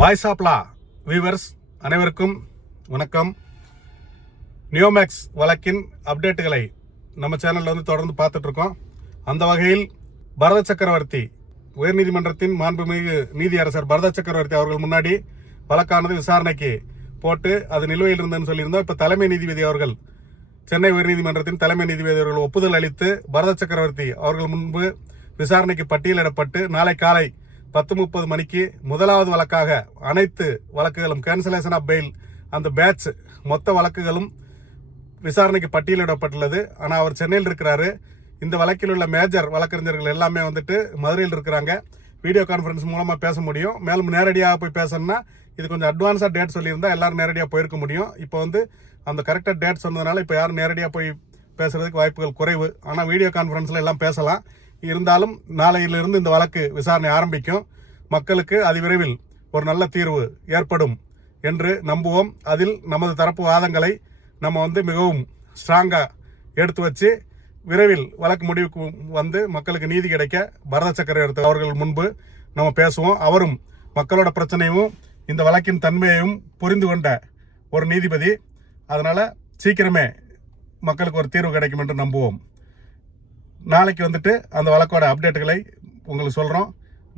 Voice of law viewers அனைவருக்கும் வணக்கம். நியோமேக்ஸ் வழக்கின் அப்டேட்டுகளை நம்ம சேனலில் வந்து தொடர்ந்து பார்த்துட்ருக்கோம். அந்த வகையில் பரத சக்கரவர்த்தி உயர்நீதிமன்றத்தின் மாண்புமிகு நீதியரசர் பரத சக்கரவர்த்தி அவர்கள் முன்னாடி வழக்கானது விசாரணைக்கு போட்டு அது நிலுவையில் இருந்ததுன்னு சொல்லியிருந்தோம். இப்போ தலைமை நீதிபதி அவர்கள், சென்னை உயர்நீதிமன்றத்தின் தலைமை நீதிபதி அவர்கள் ஒப்புதல் அளித்து பரத சக்கரவர்த்தி அவர்கள் முன்பு விசாரணைக்கு பட்டியலிடப்பட்டு நாளை காலை 10:30 மணிக்கு முதலாவது வழக்காக அனைத்து வழக்குகளும் கேன்சலேஷன் ஆஃப் பெயில் அந்த பேட்ச் மொத்த வழக்குகளும் விசாரணைக்கு பட்டியலிடப்பட்டுள்ளது. ஆனால் அவர் சென்னையில் இருக்கிறாரு. இந்த வழக்கில் உள்ள மேஜர் வழக்கறிஞர்கள் எல்லாமே வந்துட்டு மதுரையில் இருக்கிறாங்க. வீடியோ கான்ஃபரன்ஸ் மூலமாக பேச முடியும். மேலும் நேரடியாக போய் பேசணும்னா இது கொஞ்சம் அட்வான்ஸாக டேட் சொல்லியிருந்தால் எல்லாரும் நேரடியாக போயிருக்க முடியும். இப்போ வந்து அந்த கரெக்டாக டேட் சொன்னதுனால இப்போ யாரும் நேரடியாக போய் பேசுறதுக்கு வாய்ப்புகள் குறைவு. ஆனால் வீடியோ கான்ஃபரன்ஸில் எல்லாம் பேசலாம். இருந்தாலும் நாளையிலிருந்து இந்த வழக்கு விசாரணை ஆரம்பிக்கும். மக்களுக்கு அதிவிரைவில் ஒரு நல்ல தீர்வு ஏற்படும் என்று நம்புவோம். அதில் நமது தரப்பு வாதங்களை நம்ம வந்து மிகவும் ஸ்ட்ராங்காக எடுத்து வச்சு விரைவில் வழக்கு முடிவுக்கு வந்து மக்களுக்கு நீதி கிடைக்க பரத சக்கரவர்த்தி அவர்கள் முன்பு நம்ம பேசுவோம். அவரும் மக்களோட பிரச்சனையும் இந்த வழக்கின் தன்மையையும் புரிந்து கொண்ட ஒரு நீதிபதி. அதனால் சீக்கிரமே மக்களுக்கு ஒரு தீர்வு கிடைக்கும் என்று நம்புவோம். நாளைக்கு வந்துட்டு அந்த வழக்கோட அப்டேட்டுகளை உங்களுக்கு சொல்கிறோம்.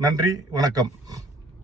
நன்றி, வணக்கம்.